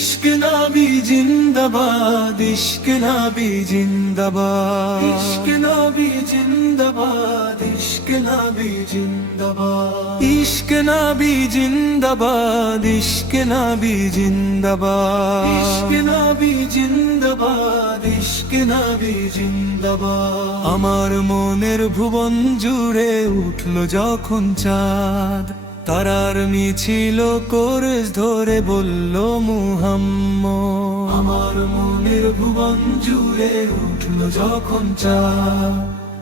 इश्क नबी जिंदाबाद, इश्क नबी जिंदाबाद, इश्क नबी जिंदाबाद, इश्क नबी जिंदाबाद, इश्क नबी जिंदाबाद, इश्क नबी जिंदाबाद, इश्क नबी जिंदाबाद, इश्क नबी जिंदाबाद। আমার মনের ভুবন জুড়ে উঠলো যখন চাঁদ, তারার মিছিল কোরস ধরে বলল মুহাম্মদ। আমার মনের ভুবন জুড়ে উঠলো যখন চাঁদ,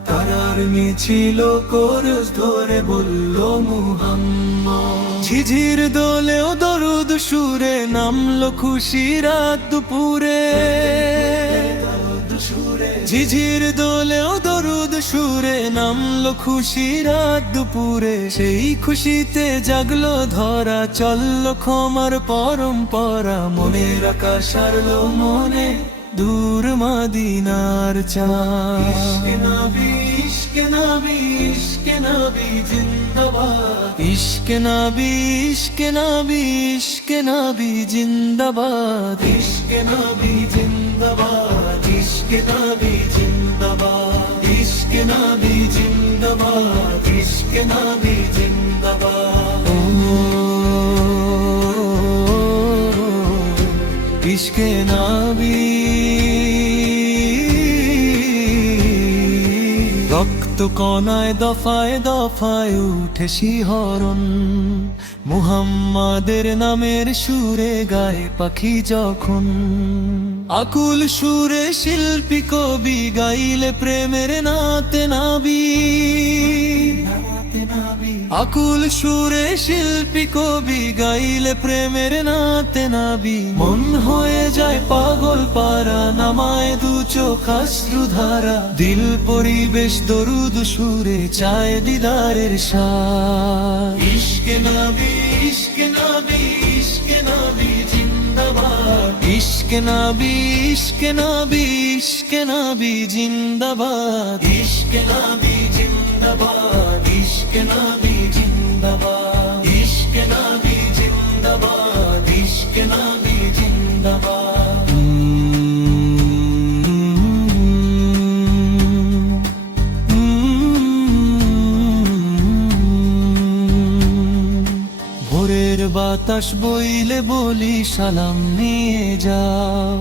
তারার মিছিল কোরস ধরে বলল মুহাম্মদ। ঝিঝির দোলেও দরুদ সুরে নামলো খুশি রাত দুপুরে, ঝিঝির দোলেও দরুদ সুরে নামলো খুশি রাত দুপুরে। সেই খুশিতে জাগলো ধরা, চললো ক্ষমার পরম্পরা। মনের আকাশ আরলো মনে দূর মদিনার চাঁদ। ইশকে নবী, ইশকে নবী, ইশকে নবী জিন্দাবাদ, ইশকে নবী, ইশকে নবী, ইশকে নবী জিন্দাবাদ, ইশকে নবী জিন্দাবাদ, ইশকে নবী জিন্দাবাদ, ইশকে নবী জিন্দাবাদ, ইশকে নবী জিন্দাবাদ। ইশকে নবী রক্ত কণায় দফায় দফায় উঠে শিহরণ, মুহাম্মাদের নামের সুরে গায়ে পাখি যখন। আকুল সুরে শিল্পী কবি গাইলে প্রেমের নাতে নাবি, আকুল সুরে শিল্পী কবি গাইলে প্রেমের নাতে নাবি। মন হয়ে যায় পাগল পারা, নামায় দু চোখ অশ্রুধারা। দিল পরিবেশ দরুদ সুরে চায় দিদারের স্বাদ। ইশকে নবী, ইশকে নবী, ইশকে নবী জিন্দাবাদ, ইশকে নবী, ইশকে নবী, ইশকে নবী জিন্দাবাদ, ইশকে নবী জিন্দাবাদ, ইশকে নবী জিন্দাবাদ, ইশকে নবী জিন্দাবাদ, ইশকে নবী জিন্দাবাদ। ভোরের বাতাস বইলে বলি সালাম নিয়ে যাও,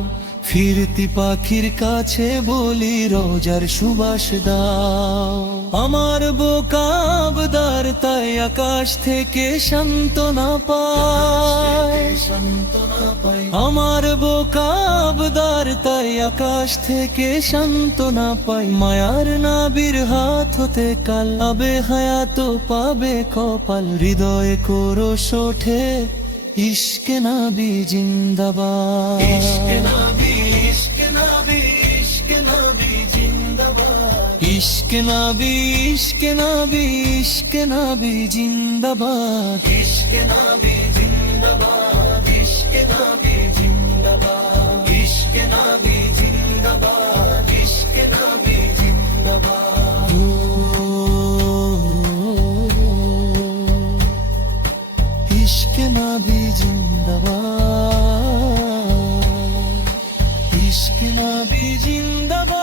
ফিরতি পাখির কাছে বলি রোজার সুবাস দাও। আমার বোকা আবদার তাই আকাশ থেকে সান্ত্বনা পায়, আমার বোকা আবদার তাই আকাশ থেকে সান্ত্বনা পাই। মায়ার নাবির হাত হতে কাল আবে হায়াত পাবে কপাল। হৃদয়ে কোরস ওঠে ইশকে নবী জিন্দাবাদ, ইশকে নবী, ইশকে নবী, ইশকে নবী জিন্দাবাদ, ইশকে নবী, ইশকে নবী, ইশকে নবী জিন্দাবাদ, ইশকে নবী জিন্দাবাদ, ইশকে নবী জিন্দাবাদ, ইশকে নবী জিন্দাবাদ, ইশকে নবী জিন্দাবাদ। ইশকে নবী জিন্দাবাদ, ইশকে নবী জিন্দাবাদ।